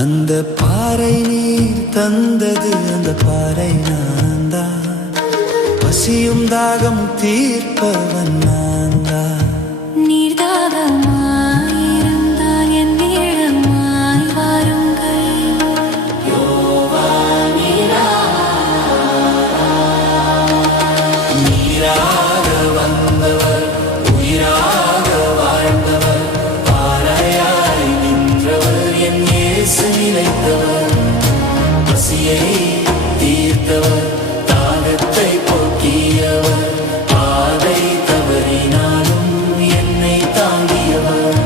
அந்த பாறை நீர் தந்தது, அந்த பாறை நான் தான். பசியும் தாகம் தீர்ப்பவன் நான் தான். நீர் தாகமாயிருந்தால் என் நீளமாய் வாருங்கள். நீராக வந்தவர், உயிராக வாழ்ந்தவர், பாறையாய் நின்றவர், என் இயேசு நிலைத்தவர். பசியை தீர்த்தவர், தாகத்தை போக்கியவர், பாதை தவறினாலும் என்னை தாங்கியவர்.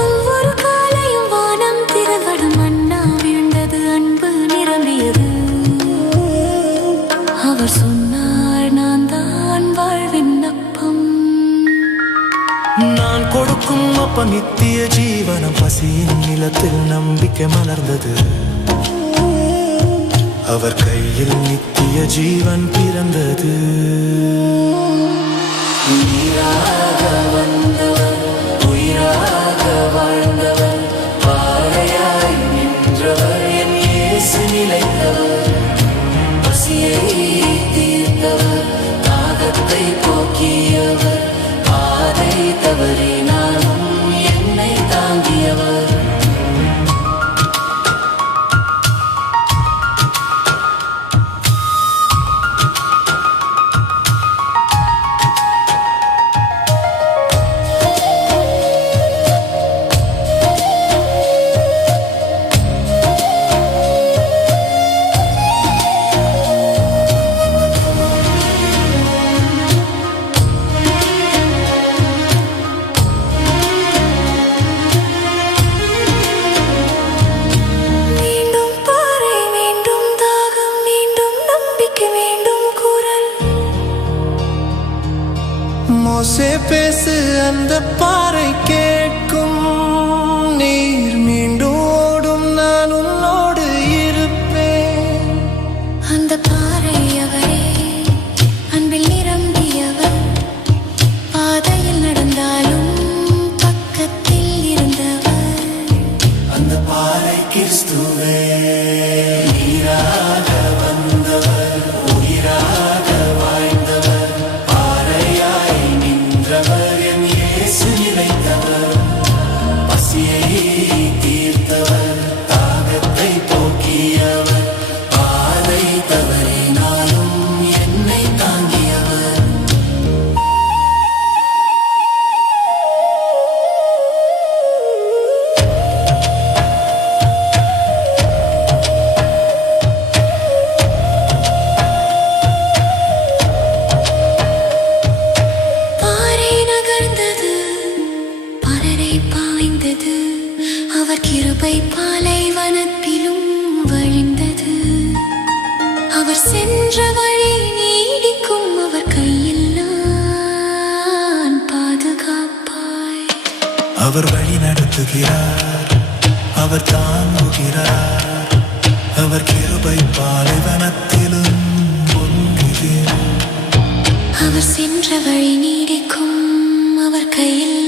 ஒவ்வொரு காலையும் வானம் திரவடும், மன்னா வீழ்ந்தது, அன்பு நிரம்பியது. அவர் சொன்னார், நான் தான் வாழ்வின் அப்பம். நான் கொடுக்கும் அப்ப நித்திய ஜீவனம். பசியின் நிலத்தில் நம்பிக்கை மலர்ந்தது. அவர் கையில் நித்திய ஜீவன் பிறந்தது. நீராக வந்தவர், உயிராக வாழ்ந்தவர், பாறையாய் நின்றவர், என் இயேசு நிலைத்தவர். பசியை தீர்த்தவர், தாகத்தை போக்கியவர், பாதை தவறினாலும் என்னை தாங்கியவர். மீண்டும் பாறை, மீண்டும் தாகம், மீண்டும் நம்பிக்கை, மீண்டும் குரல். மோசே பேசு, அந்த பாறை கேட்கும். நீர் மீண்டும் ஓடும், நான் உன்னோடு இருப்பேன். அந்த பாறை அவரே, அன்பில் நிரம்பியவர். பாதையில் நடந்தாலும் பக்கத்தில் இருந்தவர். அந்த பாறை கிறிஸ்துவே. நீராக வந்தவர், உயிராக வாழ்ந்தவர், பாறையாய் நின்றவர், என் இயேசு நிலைத்தவர். பசியை தீர்த்தவர், தாகத்தை போக்கியவர், பாதை தவறினாலும் என்னை தாங்கியவர். பாறை நகர்ந்தது, பலரை பாய்ந்தது. அவர் கிருபை பாலைவனத்திலும் வழிந்தது. அவர் சென்ற வழி நீடிக்கும், அவர் கையில் நான் பாதுகாப்பாய். அவர் வழி நடத்துகிறார், அவர் தாங்குகிறார். அவர் கிருபை பாலைவனத்திலும் பொங்குகிறார். அவர் சென்ற வழி நீடிக்கும், அவர் கையில்